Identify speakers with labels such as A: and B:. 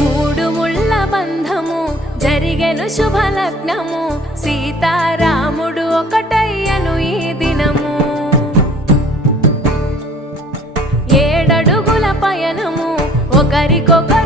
A: మూడు ముళ్ళ బంధము జరిగెను శుభలగ్నము. సీతారాముడు ఒకటయ్యను ఈ దినము. ఏడడుగుల పయనము ఒకరికొకరు